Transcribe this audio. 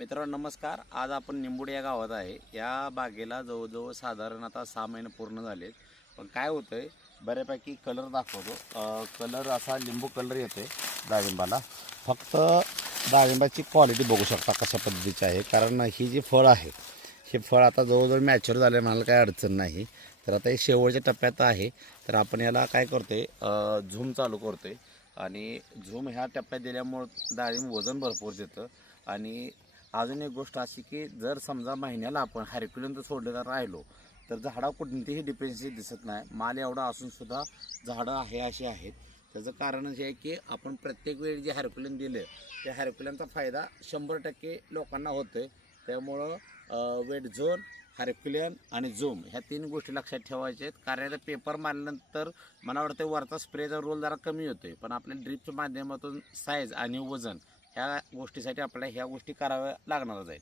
मित्रांनो नमस्कार. आज आपण निंबुडी या गावात आहे. या बागेला जवळजवळ साधारण आता 6 महिने पूर्ण झालेत. पण काय होतंय, बऱ्यापैकी कलर दाखवतो. कलर असा लिंबू कलर येते डाळिंबाला. फक्त डाळिंबाची क्वालिटी बघू शकता कशा पद्धतीची आहे. कारण ही जी फळ आहे, हे फळ आता जवळजवळ मॅच्युअर झाले, मला काही अडचण नाही. तर आता हे शेवटच्या टप्प्यात आहे. तर आपण याला काय करतोय, झूम चालू करतोय. आणि झूम ह्या टप्प्यात दिल्यामुळं डाळिंब वजन भरपूर देतं. आणि अजून एक गोष्ट अशी की जर समजा महिन्याला आपण हॅरक्युलिन सोडलेला राहिलो तर झाडा कोणतीही डिपेंडन्सी दिसत नाही. माल एवढा असून सुद्धा झाडं आहे अशी आहेत. त्याचं कारण हे आहे की आपण प्रत्येक वेळी जे हॅरक्युलिन दिले त्या हॅरक्युलिनचा फायदा 100% लोकांना होतोय. त्यामुळं वेट झोन, हॅरक्युलिन आणि झूम ह्या 3 गोष्टी लक्षात ठेवायच्या आहेत. कारण पेपर मारल्यानंतर मला वाटतं वरचा स्प्रेचा रोल जरा कमी होतोय, पण आपल्या ड्रिपच्या माध्यमातून साईज आणि वजन ह्या गोष्टीसाठी आपल्याला ह्या गोष्टी कराव्या लागणारच आहेत.